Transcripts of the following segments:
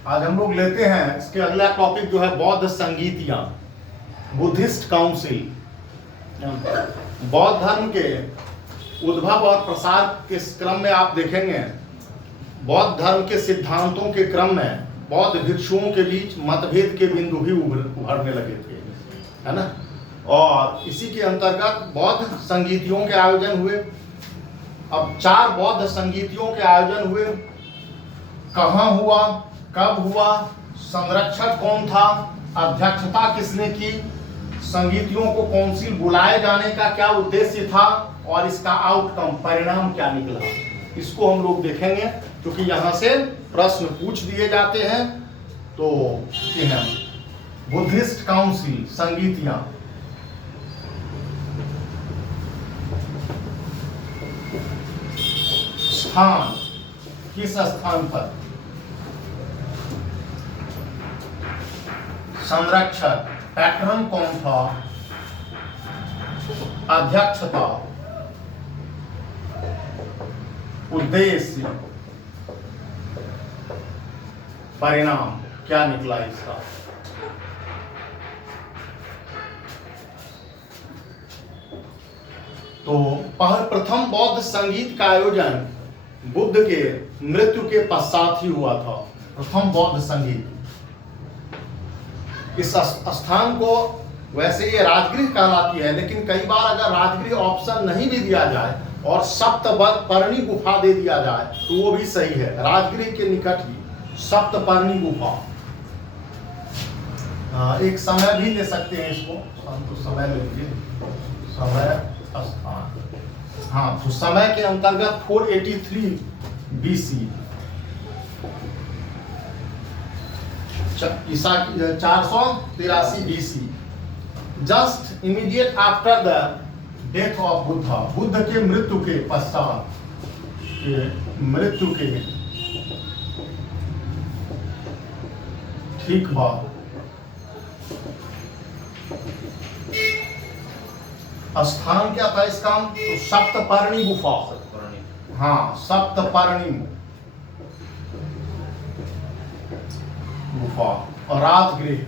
आज हम लोग लेते हैं इसके अगला टॉपिक जो है बौद्ध संगीतियां, बुद्धिस्ट काउंसिल। बौद्ध धर्म के उद्भव और प्रसार के क्रम में आप देखेंगे बौद्ध धर्म के सिद्धांतों के क्रम में बौद्ध भिक्षुओं के बीच मतभेद के बिंदु भी उभरने लगे थे, है ना। और इसी के अंतर्गत बौद्ध संगीतियों के आयोजन हुए। अब 4 बौद्ध संगीतियों के आयोजन हुए। कहाँ हुआ, कब हुआ, संरक्षक कौन था, अध्यक्षता किसने की, संगीतियों को काउंसिल बुलाए जाने का क्या उद्देश्य था और इसका आउटकम परिणाम क्या निकला, इसको हम लोग देखेंगे। क्योंकि यहाँ से प्रश्न पूछ दिए जाते हैं। तो ये है बुद्धिस्ट काउंसिल, संगीतियां। स्थान, किस स्थान पर, संरक्षक पैटर्न कौन था, अध्यक्षता, उद्देश्य, परिणाम क्या निकला इसका। तो प्रथम बौद्ध संगीत का आयोजन बुद्ध के मृत्यु के पश्चात ही हुआ था। प्रथम बौद्ध संगीत, इस स्थान को वैसे ये राजगृह कहलाती है, लेकिन कई बार अगर राजगृह ऑप्शन नहीं भी दिया जाए और सप्तपर्णी गुफा दे दिया जाए तो वो भी सही है। राजगृह के निकट ही सप्तपर्णी गुफा। एक समय भी ले सकते हैं इसको, हम तो समय लेंगे, समय स्थान। हाँ, तो समय के अंतर्गत 483 BC, Isa 483 BC, just immediate after the death of Buddha, Buddha के मृत्यु के पश्चात, मृत्यु के ठीक बाद स्थान क्या था इसका, तो सप्तपर्णी गुफा। हाँ, सप्तपर्णी गुफा और राजगृह।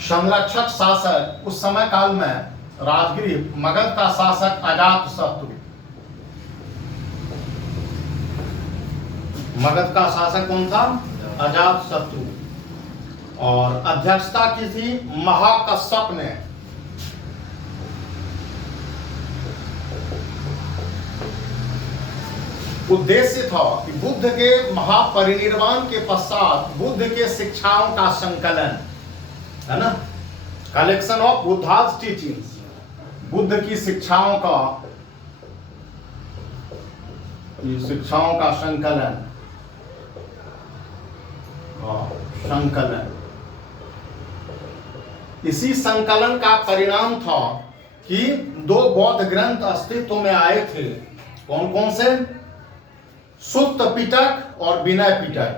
संरक्षक शासक उस समय काल में राजगृह मगध का शासक अजातशत्रु, मगध का शासक कौन था, अजातशत्रु। और अध्यक्षता की थी महाकश्यप ने। उद्देश्य था कि बुद्ध के महापरिनिर्वाण के पश्चात बुद्ध के शिक्षाओं का संकलन, है ना, collection of Buddhas teachings, Buddha की शिक्षाओं का संकलन, संकलन। इसी संकलन का परिणाम था कि 2 बौद्ध ग्रंथ अस्तित्व में आए थे। कौन कौन से, सुत्त पिटक और विनय पिटक।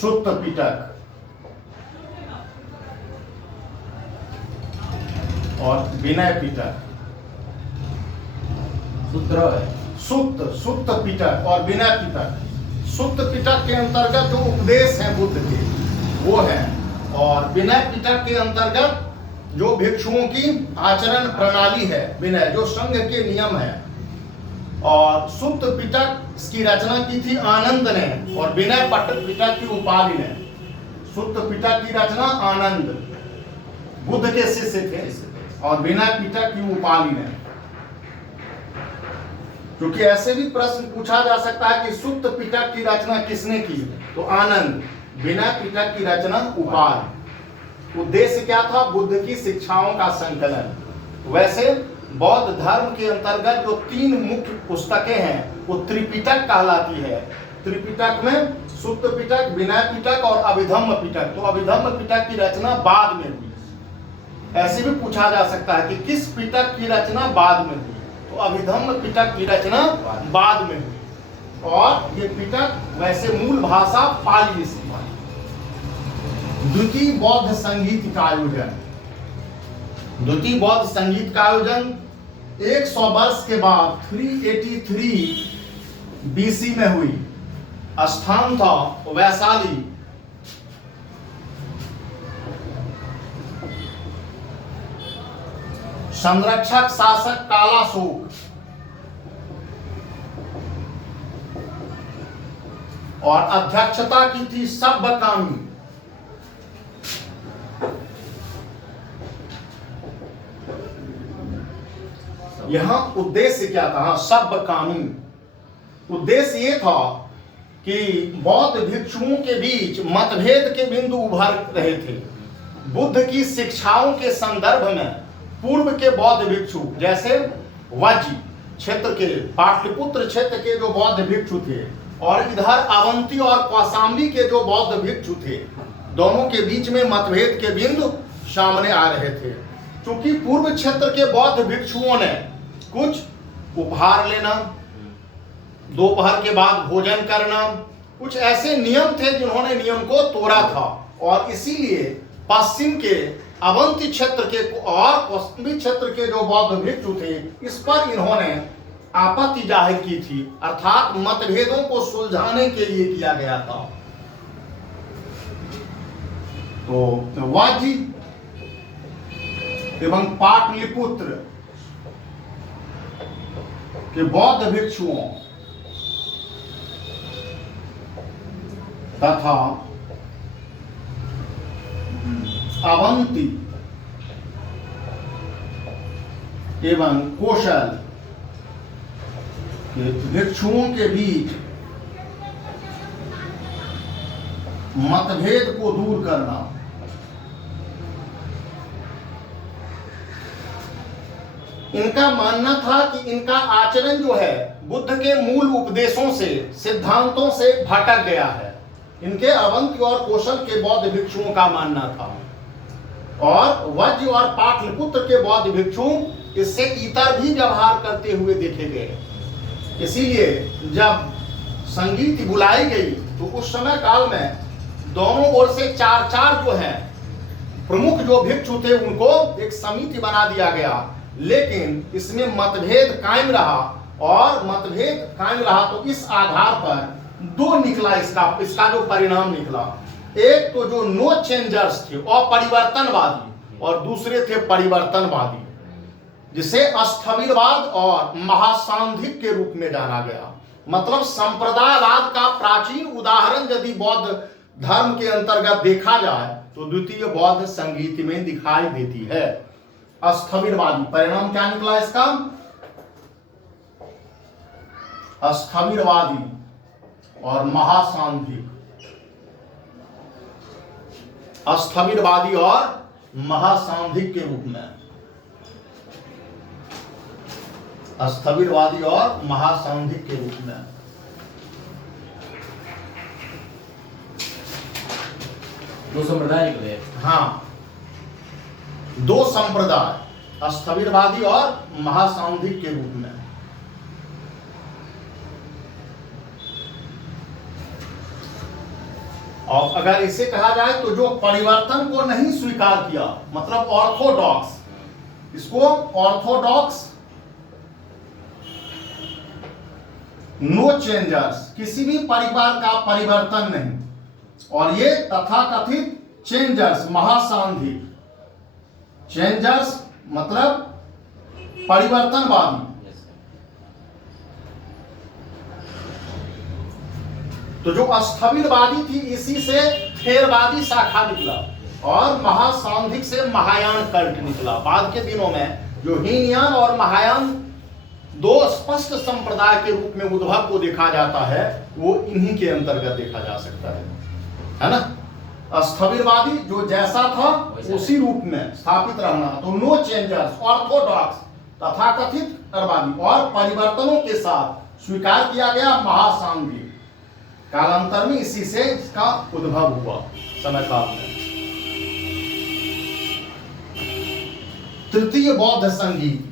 सुत्त पिटक और विनय पिटक। सुत्त पिटक और विनय पिटक। सुत्त पिटक के अंतर्गत जो उपदेश है बुद्ध के वो है, और विनय पिटक के अंतर्गत जो भिक्षुओं की आचरण प्रणाली है, विनय जो संघ के नियम है। और सुत्त पिटक इसकी रचना की थी आनंद ने और विनय पिटक की उपालि ने। सुत्त पिटक की रचना आनंद बुद्ध के शिष्य थे और विनय पिटक की उपालि ने। क्योंकि ऐसे भी प्रश्न पूछा जा सकता है कि सुत्त पिटक की रचना किसने की, तो आनंद। विनय पिटक की रचना उपाल। उद्देश्य क्या था, बुद्ध की शिक्षाओं का संकलन। वैसे बौद्ध धर्म के अंतर्गत जो 3 मुख्य पुस्तकें हैं वो त्रिपिटक कहलाती है। त्रिपिटक में सुत्त पिटक, विनय पिटक और अभिधम्म पिटक। तो अभिधम्म पिटक की रचना बाद में हुई। ऐसे भी पूछा जा सकता है कि किस पिटक की रचना बाद में हुई, तो अभिधम्म पिटक की रचना बाद में हुई। और ये पिटक वैसे मूल भाषा पाली से। द्वितीय बौद्ध संगीत का आयोजन, द्वितीय बौद्ध संगीत का आयोजन 100 वर्ष के बाद 383 BC में हुई। स्थान था वैशाली। संरक्षक शासक कालाशोक। और अध्यक्षता की थी सब्बकामी। यहां उद्देश्य क्या था? हाँ, सब्बकामी। उद्देश्य ये था कि बौद्ध भिक्षुओं के बीच मतभेद के बिंदु उभर रहे थे। बुद्ध की शिक्षाओं के संदर्भ में पूर्व के बौद्ध भिक्षु, जैसे वज्जी क्षेत्र के, पाटलिपुत्र क्षेत्र के जो बौद्ध भिक्षु थे, और इधर अवंती और कौशाम्बी के जो बौद्ध भिक्षु थे, दोनों के बीच में मतभेद के बिंदु सामने आ रहे थे। क्योंकि पूर्व क्षेत्र के बौद्ध भिक्षुओं ने कुछ उपहार लेना, दोपहर के बाद भोजन करना, कुछ ऐसे नियम थे जिन्होंने नियम को तोड़ा था, और इसीलिए पश्चिम के अवंती क्षेत्र के और पश्चिमी क्षेत्र के जो बौद्ध भिक्षु थे, इस पर इन्होंने आपत्ति जाहिर की थी। अर्थात मतभेदों को सुलझाने के लिए किया गया था। तो वज्जी एवं पाटलिपुत्र के बौद्ध भिक्षुओं तथा अवंती एवं कौशल के भिक्षुओं के बीच मतभेद को दूर करना, इनका मानना था कि इनका आचरण जो है बुद्ध के मूल उपदेशों से, सिद्धांतों से भटक गया है। इनके अवंती और कौशल के बौद्ध भिक्षुओं का मानना था, और वज्र और पाटलिपुत्र के बौद्ध भिक्षु इससे इतर भी व्यवहार करते हुए देखे गए। इसीलिए जब संगीत बुलाई गई तो उस समय काल में दोनों ओर से चार चार जो हैं प्रमुख जो भिक्षु थे उनको एक समिति बना दिया गया, लेकिन इसमें मतभेद कायम रहा, और मतभेद कायम रहा तो इस आधार पर दो निकला इसका जो परिणाम निकला। एक तो जो नो चेंजर्स थे अपरिवर्तनवादी, और दूसरे थे परिवर्तनवादी, जिसे स्थविरवाद और महासांधिक के रूप में जाना गया। मतलब संप्रदायवाद का प्राचीन उदाहरण यदि बौद्ध धर्म के अंतर्गत देखा जाए तो द्वितीय बौद्ध संगीत में दिखाई देती है। स्थविरवादी परिणाम क्या निकला इसका? स्थविरवादी और महासांधिक। स्थविरवादी और महासांधिक के रूप में, स्थविरवादी और महासांधिक के रूप में। दो संप्रदाय निकले। हाँ, दो संप्रदाय, स्थविरवादी और महासांधिक के रूप में। और अगर इसे कहा जाए तो जो परिवर्तन को नहीं स्वीकार किया, मतलब ऑर्थोडॉक्स, इसको ऑर्थोडॉक्स, नो चेंजर्स, किसी भी परिवार का परिवर्तन नहीं, और ये तथाकथित चेंजर्स, महासांधिक। चेंजर्स मतलब परिवर्तनवादी। तो जो स्थविरवादी थी इसी से थेरवादी शाखा निकला, और महासांधिक से महायान कल्ट निकला। बाद के दिनों में जो हीनयान और महायान दो स्पष्ट संप्रदाय के रूप में उद्भव को देखा जाता है, वो इन्हीं के अंतर्गत देखा जा सकता है ना। स्थविरवादी जो जैसा था उसी रूप में स्थापित रहना, तो नो चेंजर्स, ऑर्थोडॉक्स, तथाकथित थेरवादी, और परिवर्तनों के साथ स्वीकार किया गया महासांधिक। कालांतर में इसी से इसका उद्भव हुआ समय काल में। तृतीय बौद्ध संगीत।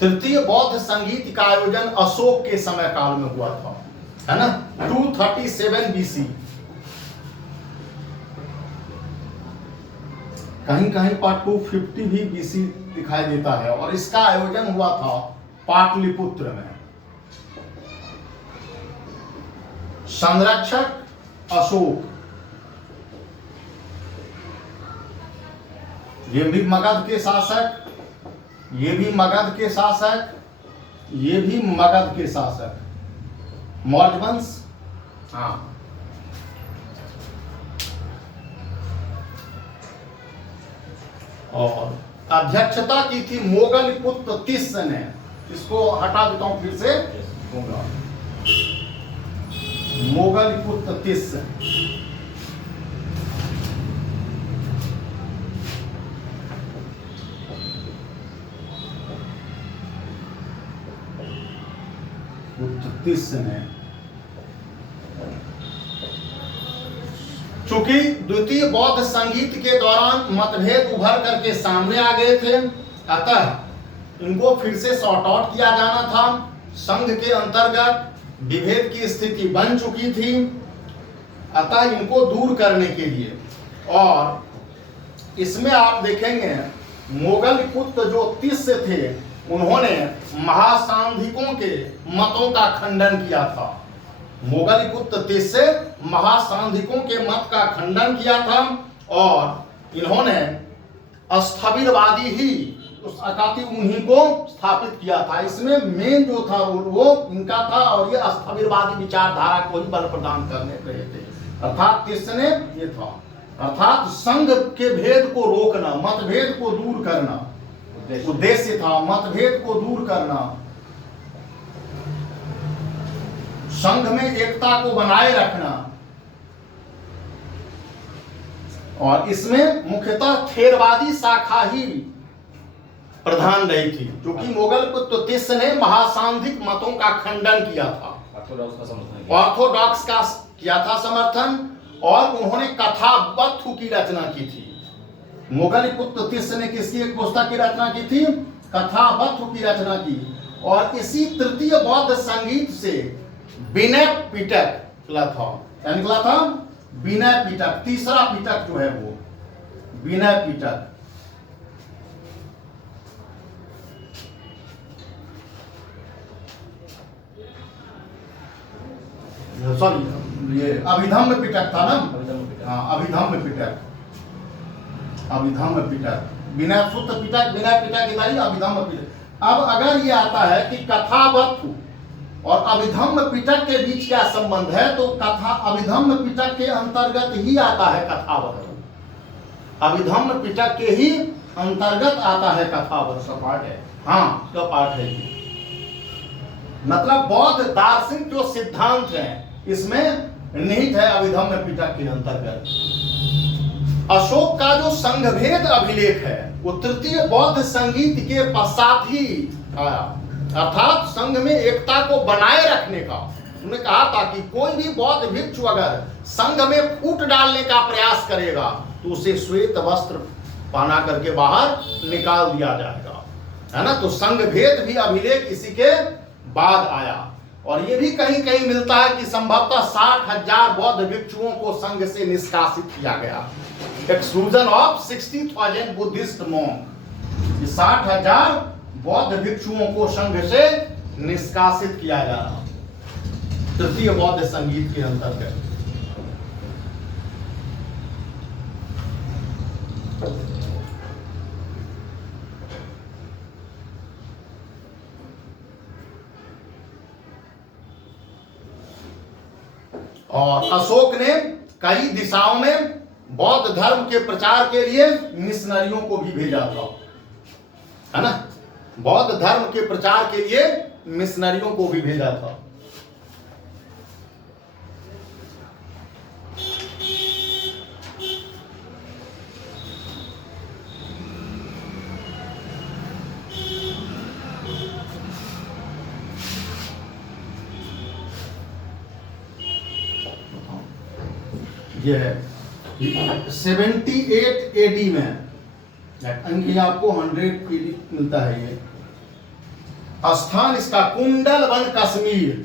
तृतीय बौद्ध संगीत का आयोजन अशोक के समय काल में हुआ था, है ना, 237 BC। कहीं कहीं पार्ट 250 भी बीसी दिखाई देता है, और इसका आयोजन हुआ था पाटलिपुत्र में। संरक्षक अशोक, ये भी मगध के शासक, ये भी मगध के शासक, ये भी मगध के शासक, मौर्य वंश। हाँ, और अध्यक्षता की थी मोगल पुत्र तिस्य ने। इसको हटा देता हूं फिर से, होगा मोगल पुत्र तिस्य। पुत्र तिस्य ने, चूंकि द्वितीय बौद्ध संगीत के दौरान मतभेद उभर करके सामने आ गए थे, अतः इनको फिर से सॉर्ट आउट किया जाना था। संघ के अंतर्गत विभेद की स्थिति बन चुकी थी, अतः इनको दूर करने के लिए। और इसमें आप देखेंगे मोगल पुत्र जो तिस्य थे, उन्होंने महासांधिकों के मतों का खंडन किया था। मोगल पुत्र तिस्य महासांधिकों के मत का खंडन किया था, और इन्होंने स्थविरवादी ही उस अकाती उन्हीं को स्थापित किया था। इसमें मेन जो था वो इनका था, और ये स्थविरवादी विचारधारा को ही बल प्रदान करने रहे थे। अर्थात तिस्य ने ये था, अर्थात संघ के भेद को रोकना, मतभेद को दूर करना उद्देश्य था। मतभेद को दूर करना, संघ में एकता को बनाए रखना, और इसमें मुख्यतः थेरवादी शाखा ही प्रधान रही थी, क्योंकि मोगल पुत्र तिस्य ने महासांधिक मतों का खंडन किया था, ऑर्थोडॉक्स का किया था समर्थन, और उन्होंने कथावत्थु की रचना की थी। मोगल पुत्र तिस्य ने किसकी एक पुस्तक की रचना की थी? कथावत्थु की रचना की। और इसी तृतीय बौद्ध संगीत से विनय पिटक निकला था। क्या निकला था? विनय पिटक, तीसरा पिटक जो है वो विनय पिटक। सॉरी, ये अभिधम्म पिटक था ना? हाँ, अभिधम्म पिटक, अभिधम्म पिटक, विनय सूत्र पिटक, विनय पिटक इधर ही, अभिधम्म पिटक। अब अगर ये आता है कि कथावत्थु और अभिधम्म पिटक के बीच क्या संबंध है, तो कथा अभिधम्म पिटक के अंतर्गत ही आता है कथावत्थु, अभिधम्म पिटक के ही अंतर्गत आता है कथावत्थु। पाठ है, हाँ, उसका पाठ है ये। मतलब बौद्ध दार्शनिक जो सिद्धांत है इसमें निहित है अभिधम्म पिटक के अंतर्गत। अशोक का जो संघभेद अभिलेख है वो तृतीय बौद्ध संगीत के पश्चात ही आया, अर्थात संघ में एकता को बनाए रखने का। उन्होंने कहा था कि कोई भी बौद्ध भिक्षु अगर संघ में फूट डालने का प्रयास करेगा तो उसे श्वेत वस्त्र पहना करके बाहर निकाल दिया जाएगा, है ना। तो संघ भेद भी अभिलेख इसी के बाद आया। और ये भी कहीं कहीं मिलता है कि संभवतः 60,000 बौद्ध भिक्षुओं को संघ से निष्कासित किया गया। एक्सक्लूजन ऑफ 60,000 बुद्धिस्ट मॉन्क, 60,000 बौद्ध भिक्षुओं को संघ से निष्कासित किया जा रहा तृतीय बौद्ध संगीत के अंतर्गत। और अशोक ने कई दिशाओं में बौद्ध धर्म के प्रचार के लिए मिशनरियों को भी भेजा था, है ना। बौद्ध धर्म के प्रचार के लिए मिशनरियों को भी भेजा था। ये 78 AD में, यानी आपको 100 AD मिलता है। ये स्थान इसका कुंडलवन कश्मीर,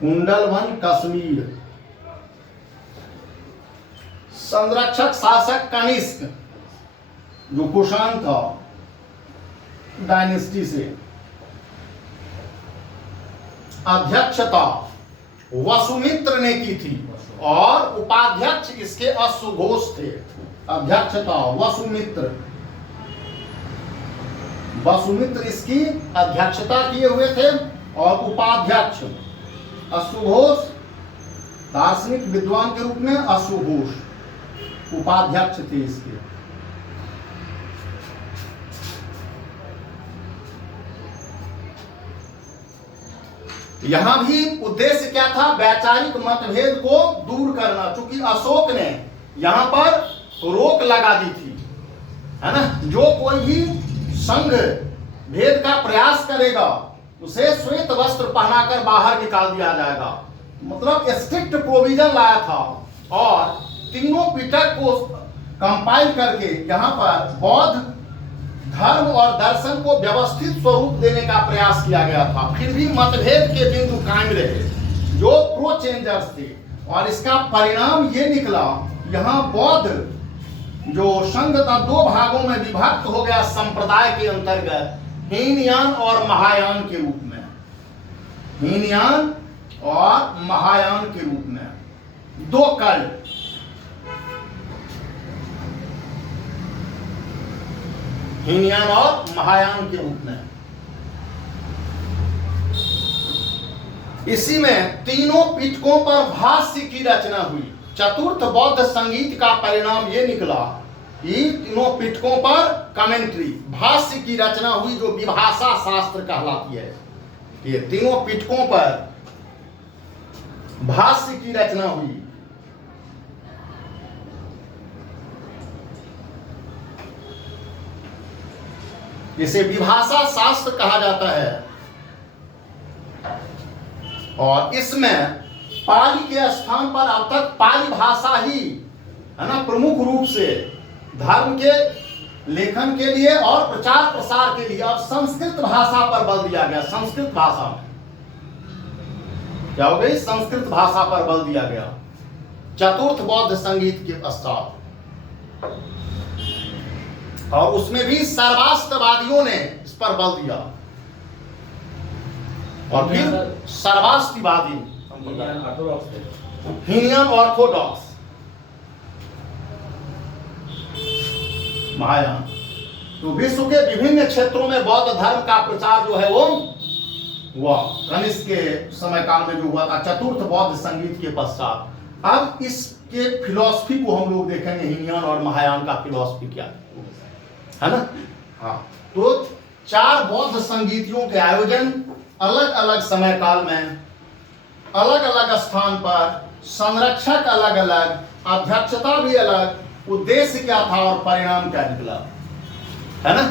कुंडलवन कश्मीर। संरक्षक शासक कनिष्क जो कुषाण था डायनेस्टी से, अध्यक्षता वसुमित्र ने की थी और उपाध्यक्ष इसके अश्वघोष थे। अध्यक्षता वसुमित्र इसकी अध्यक्षता किए हुए थे और उपाध्यक्ष अश्वघोष दार्शनिक विद्वान के रूप में अश्वघोष उपाध्यक्ष थे इसके। यहां भी उद्देश्य क्या था? वैचारिक मतभेद को दूर करना। चूंकि अशोक ने यहां पर रोक लगा दी थी, है ना, जो कोई भी संघ भेद का प्रयास करेगा उसे श्वेत वस्त्र पहनाकर बाहर निकाल दिया जाएगा। मतलब स्ट्रिक्ट प्रोविजन लाया था और तीनों पिटक को कंपाइल करके यहां पर बौद्ध धर्म और दर्शन को व्यवस्थित स्वरूप देने का प्रयास किया गया था। फिर भी मतभेद के बिंदु कायम रहे जो प्रो चेंजर्स थे और इसका परिणाम ये निकला, यहां बौद्ध जो संघ था दो भागों में विभक्त हो गया संप्रदाय के अंतर्गत, हीनयान और महायान के रूप में। हीनयान और महायान के रूप में दो कल्ट, हीनयान और महायान के रूप में। इसी में तीनों पिटकों पर भाष्य की रचना हुई। चतुर्थ बौद्ध संगीत का परिणाम यह निकला कि तीनों पिटकों पर कमेंट्री भाष्य की रचना हुई जो विभाषा शास्त्र कहलाती है। ये तीनों पिटकों पर भाष्य की रचना हुई। इसे विभाषा शास्त्र कहा जाता है और इसमें पाली के स्थान पर अब तक पाली भाषा ही, है ना, प्रमुख रूप से धर्म के लेखन के लिए और प्रचार प्रसार के लिए अब संस्कृत भाषा पर बल दिया गया। संस्कृत भाषा में क्या हो गई? संस्कृत भाषा पर बल दिया गया चतुर्थ बौद्ध संगीत के पश्चात। और उसमें भी सर्वास्तवादियों ने इस पर बल दिया और फिर सर्वास्तिवादी हीनियन ऑर्थोडॉक्स महायान। तो विश्व के विभिन्न क्षेत्रों में बौद्ध धर्म का प्रचार जो है वो हुआ कनिष्क के समय काल में जो हुआ था चतुर्थ बौद्ध संगीत के पश्चात। अब इसके फिलॉसफी को हम लोग देखेंगे, हीनियन और महायान का फिलॉसफी क्या है ना। हाँ, तो चार बौद्ध संगीतियों के आयोजन अलग अलग समय काल में अलग अलग स्थान पर, संरक्षक अलग अलग, अध्यक्षता भी अलग, उद्देश्य क्या था और परिणाम क्या निकला, है ना।